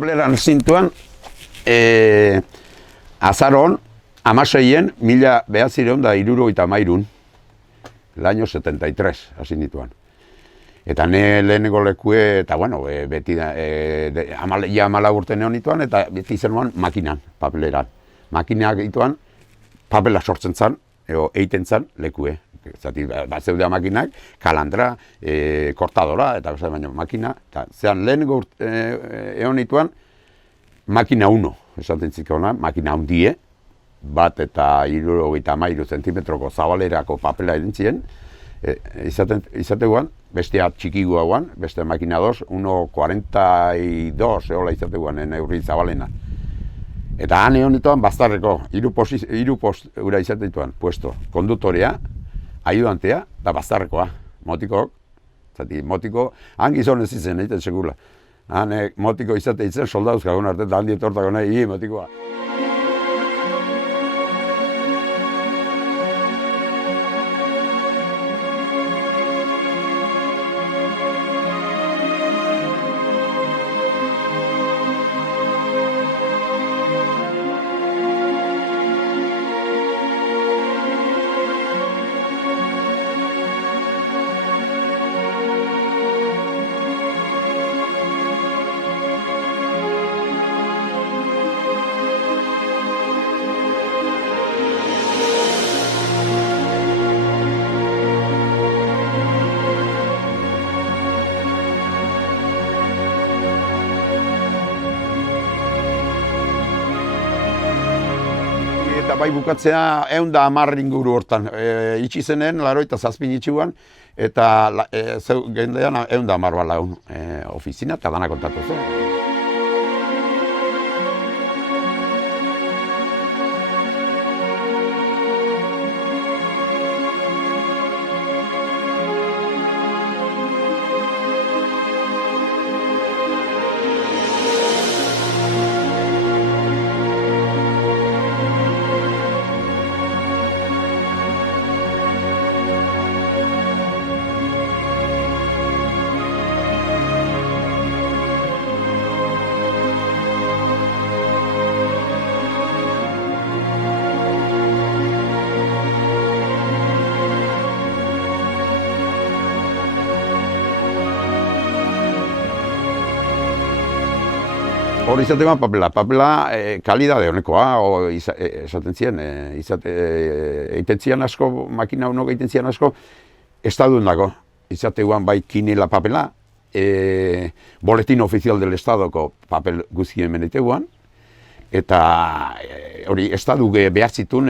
papeleran zintuan, azaron, 16en, 1973, el año 73, hasi nituan. Eta ne lehenengo lekue, eta bueno, beti amala urte neon nituan, eta beti zenuan makinan, papeleran. Makinak ituan, papela sortzen zan, eiten zan lekue. Zati, bat zeudea makinak, kalandra, kortadora, eta baina makina, eta zean lehenengo egon nituan, makina 1, esaten zikona, makina hundie, bat eta 73 zentimetroko zabalerako papela edentzien, izateguan, bestea txikigua guan, beste makina 2, 1,42 eola izateguan neurri zabalena. Eta han egon dituan baztarreko, hiru post ura izatetuan, puesto, kondutorea, ayudantea, eta baztarrekoa, motikok, zati, motiko, han gizon ez izen, egiten segula. Han motiko izate itzen, soldauzkagun arte, eta handi etortako nahi, motikoa. Eta bai bukatzea 110 inguru hortan. Itxi zenen, 87 itxuan, eta gendean 110 bala ofizina eta dana kontatu zen. Hor izatean papela kalidade honekoa, esaten ziren, egiten zian asko, makina honok egiten zian asko, estaduen dago. Izatean bai kinela papela, boletin ofizial del estadoko papel guztien meneteuan, eta hori estadu behar zituen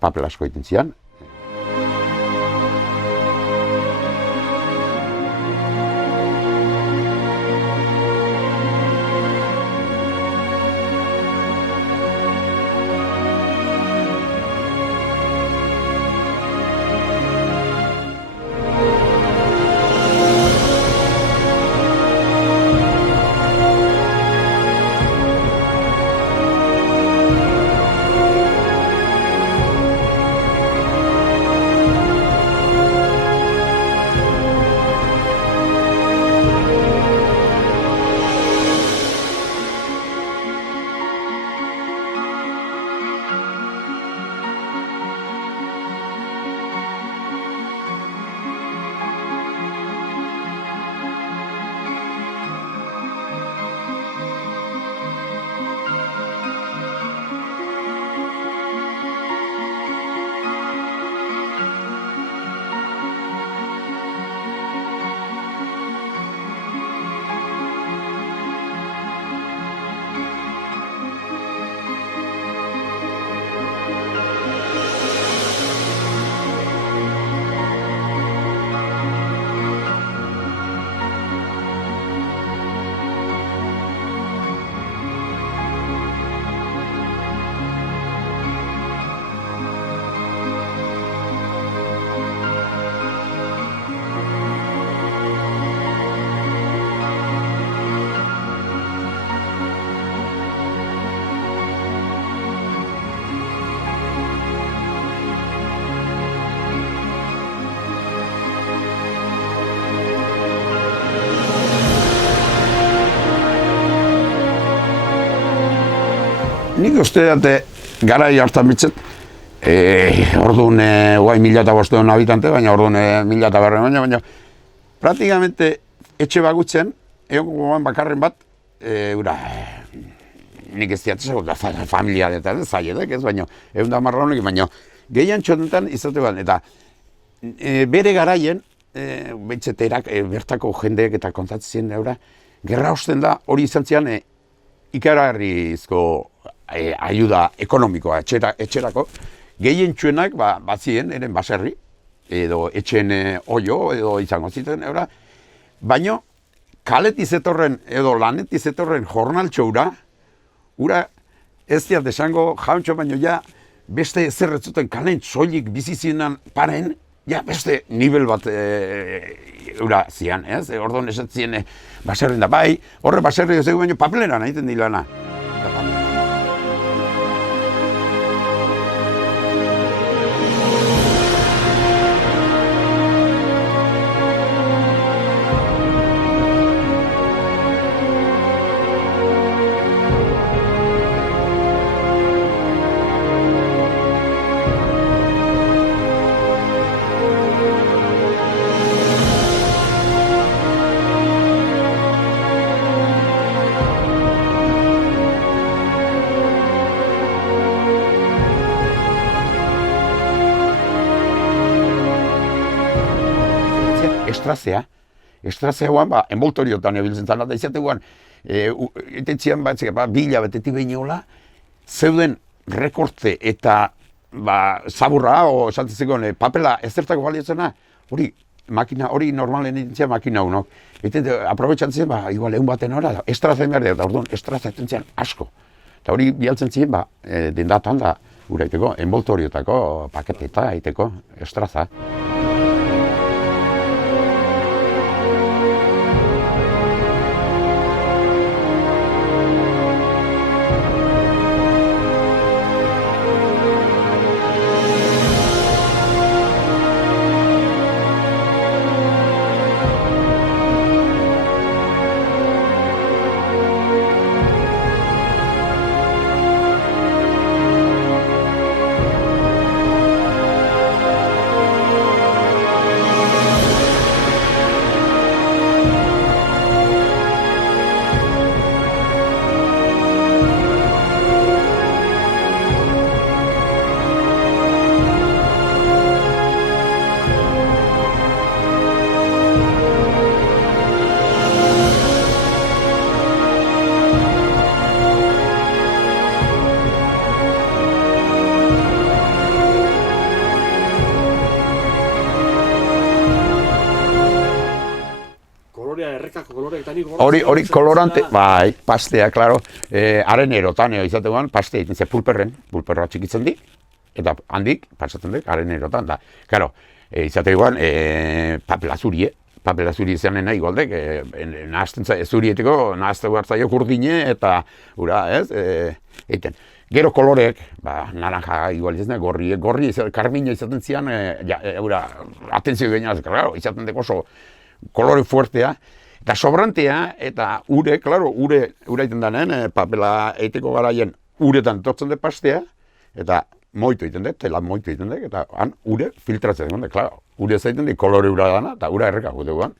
papel asko egiten zian. nik uste dute garai hartan bitzet, orduan, guai 1500 habitante, baina orduan 1200 baina praktikamente etxe bagutzen, egon gogoan bakarren bat, nik ez diatzeko, familia eta zaiedek ez, baina egun da marra baina gehian txonetan izate bat, eta bere garaien, behitzeterak, bertako jendeek eta kontatzen ziren gerra osten da, hori izan zian, ikaragarrizko ayuda ekonomikoa etxerako, gehien txuenak batzien, eren baserri, edo etxen oio, edo izango ziten, baina kaleti zetorren, edo laneti zetorren jornaltxo ura ez diat esango jauntxo, baino ja beste zerretzuten kalen soilik bizizinan paren, ja beste nivel bat zian, ez? Orduan esatzen baserri da, bai, horre baserri ez egu baino papeleran egiten dilana. Estrazeagoan, envoltoriotan ebiltzen zan, eta izateguan, etetzian bila betetik behinola, zeuden rekorte eta zaburra, o esatzen papela ezertako baliatzena, hori normalen egitzen makina unok. Eta aprobetxatzen zen, igual egun baten ora, estrazean behar da, orduan estrazeatzen zen asko. Eta hori bialtzen ziren, dendatan da, gure egiteko, envoltoriotako paketeta egiteko, estraza. Hori kolorante, pastea, klaro, haren erotan izateguan, pastea egiten ze pulperra txikitzen di, eta handik, pasatzen dek, haren erotan, da. Klaro, izateguan, papela zuri izanen nahi goldek, nahazten zurietiko, nahaztegu hartzaio kurdine, eta, ez, egiten. Gero koloreek, naranja igual izaten, gorri karmina izaten zian, atentzio gainaz, klaro, izaten dek oso kolore fuertea, eta sobrantea, eta ure egiten denen, papela eiteko garaien uretan tortzen dut pastea, eta moitu egiten dut, tela moitu egiten dut, eta han ure filtratzen dut, klaro, ure zaiten dut kolore ura dana, eta ura erreka guteguan.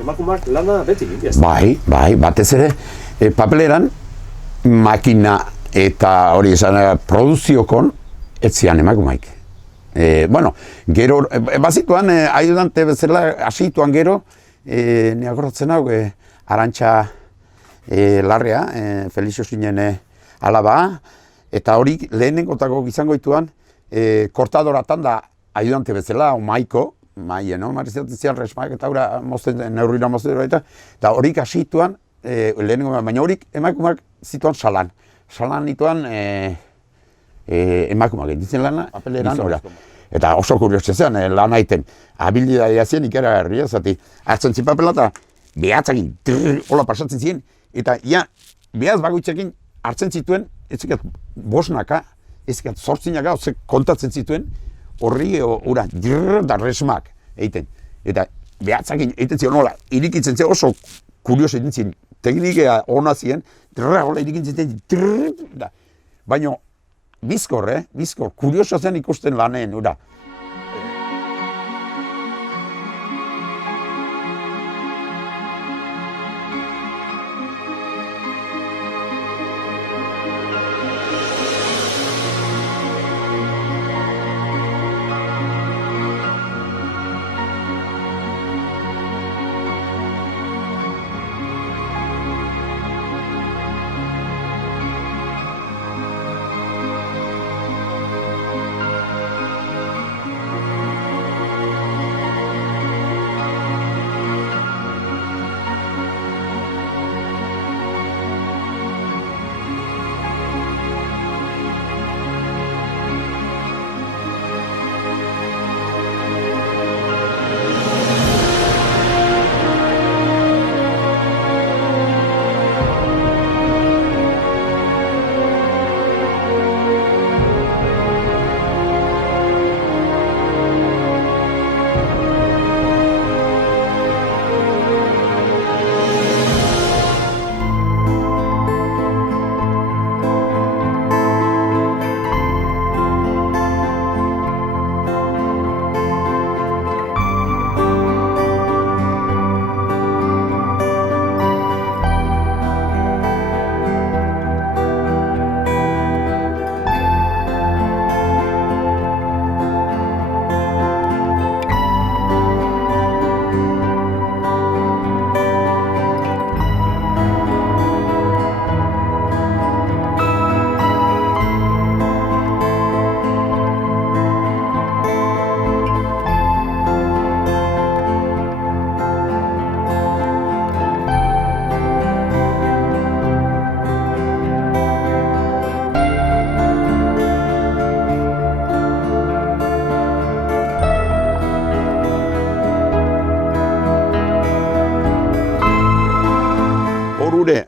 emakumeak lana beti egin ez. Bai, batez ere, papeleran makina eta hori esan produziokon etzian emakumaik. Gero, bazituan, ayudante bezala, asituan gero, ni akordatzen hau, Arantxa Larrea, Felixio zinen alaba, eta hori lehenengotako izango ituan, kortadoratan da ayudante bezala, maiko, marizatzen zian resmak, eta neurrira mozten dira, eta horik asituan, lehenengo, baina horik emakumak zituan salan. Salan nituan emakumak egiten lana, papeleran, eta oso kuriosia zen, lan aiten, habilidadea zien ikera herria, zati, hartzen zin papela eta behatzakin, hola pasatzen ziren, eta behaz bakoitzekin hartzen zituen, ez zikat bosnaka, ez zikat zortzinaka, kontatzen zituen, horri ura, da resmak egiten. Eta behatzakin egiten ziren, hola, irikitzen zen oso kurioso egiten ziren, teknikea hona ziren, hola irikitzen ziren, baina bizkor, kurioso zen ikusten lanen, ura.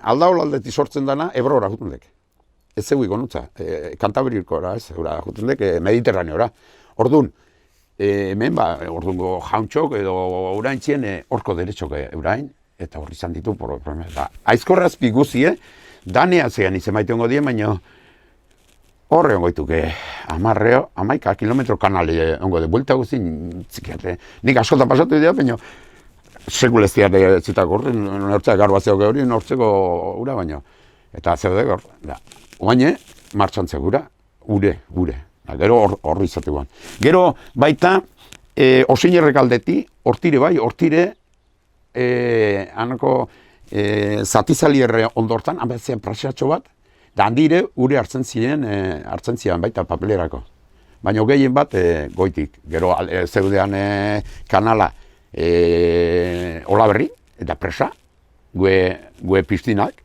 Aldaolaldetik sortzen dana, Ebrora jutundek. Ez zeu ikonutza, Kantabrikora, ez, jutundek, Mediterraneora. Orduan, hemen ordungo jauntxok edo oraintzien horko deretxok eurain, eta horri izan ditu, aizkorrazpi guzie, danea zean izan maitengo die, baina horre ongoituke, 11 kilometro kanale ongo de, buelta guzin, txikiate, nik askotan pasatu dira, baina sekul ez diare zitako horren, nortzea garbazeok hori, nortzeko ura baino. Eta zeude gaur, oaine, martxan zegura, ure. Gero horri izateguan. Gero baita, Osinerrek aldeti, hortire, anako zatizalierre ondortan, hanbezean prasiatxo bat, da handire ure hartzen ziren baita papelerako. Baina gehien bat goitik. Gero zeudean kanala, Olaberri, eta presa, gue piztinak,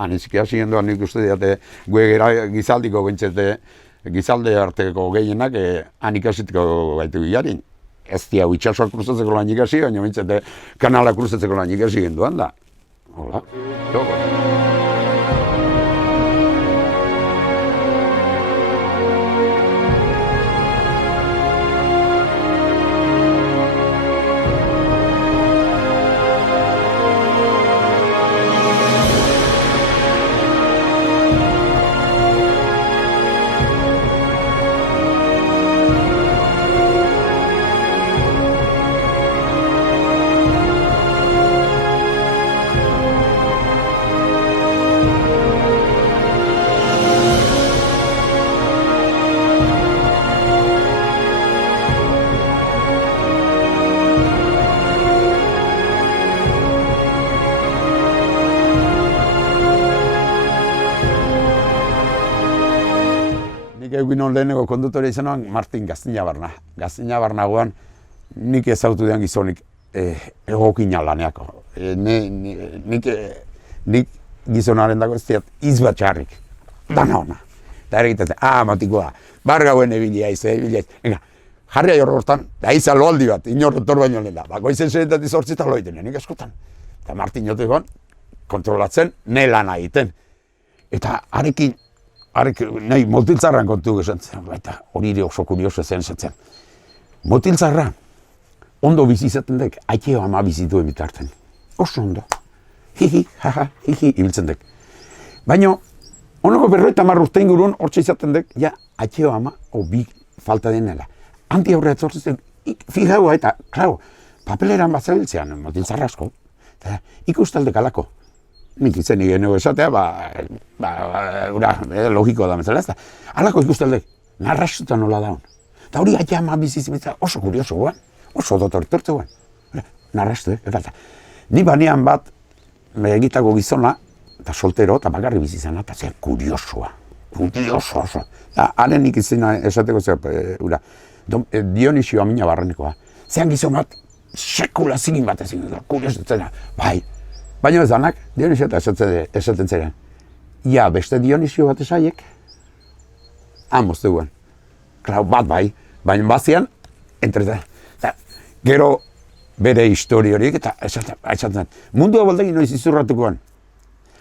anizikia ziren doan nik uste diate, gue gizaldiko bintzete, gizalde arteko gehienak, anikasitiko gaitu gilarin. Ez diau itxasoak kruzatzeko lan ikasi, baina bintzete kanala kruzatzeko lan ikasi genduan da. Hola, nik egin on lehenengo konduktorea izan Martin Gaztinabarna. Gaztinabarnagoan nik ezautu den gizonik egokina laneako. Nik gizonaren dago ez diat izbatxarrik. Dana ona. Eta ere egiten, matikoa, bargauen ebilia ebilia. Venga, jarria jorro hortan, da izan loaldi bat, inorro tor baino lehen da. Goizen serentatiz hortzita loiten, nik askotan. Eta Martin jotekoan, kontrolatzen, ne lana egiten. Eta arekin nahi motiltzarran kontu gesantzen, eta hori ere oso kurioso zen zatzen. Motiltzarra, ondo bizizaten dek, aikeo ama bizituen bitarten. Oso ondo. Hihi, haha, hihi, ibiltzen dek. Baina, onako 50 urte ingurun, hortxe izaten dek, ja, aikeo ama, bi falta denela. Hanti aurre atzortzen, fijaua eta, klau, papeleran bat zabiltzean, motiltzarra asko, eta ikustaldek alako. Nik izen nire esatea, logikoa da metzela ez da. Alako ikustaldek, narrastuta nola daun. Eta hori aikea ama bizitza oso kurioso guan, oso dotortortu guan. Narrastu, eta ni banean bat, egitako gizona, eta soltero, eta bakarri bizizena, eta zer kuriosoa. Kurioso oso. Haren nik izena esateko zer, Dionisio Amina Barrenekoa. Zean gizon bat, sekula zigin bat ezin, kurioso zena. Bai, baina ez danak, Dionisio eta esaten zeren. Ja, beste Dionisio bat esaiek, mozte guen. Klau, bat bai, baina bazian, entreten. Gero, bere histori horiek eta esaten. Mundua boldegi noiz izurratukoan.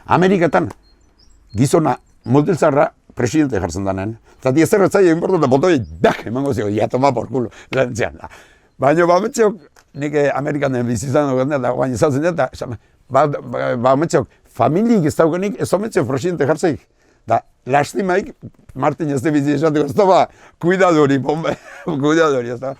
Amerikatan, gizona motiltzarra presidente jartzen danen. Eta diezerretzai egin bortu eta botoi, emango zio, ja, toma por culo. Baina, bametxeok, nik Amerikanen bizizan dugu, eta guain izautzen dut, eta bametxeok, familiik ez daukenik, ez ometxeok presidente jartzeik. Da, lastimaik, Martin ez de bizi esateko, ez da, cuidadori, bombe, cuidadori, ez da.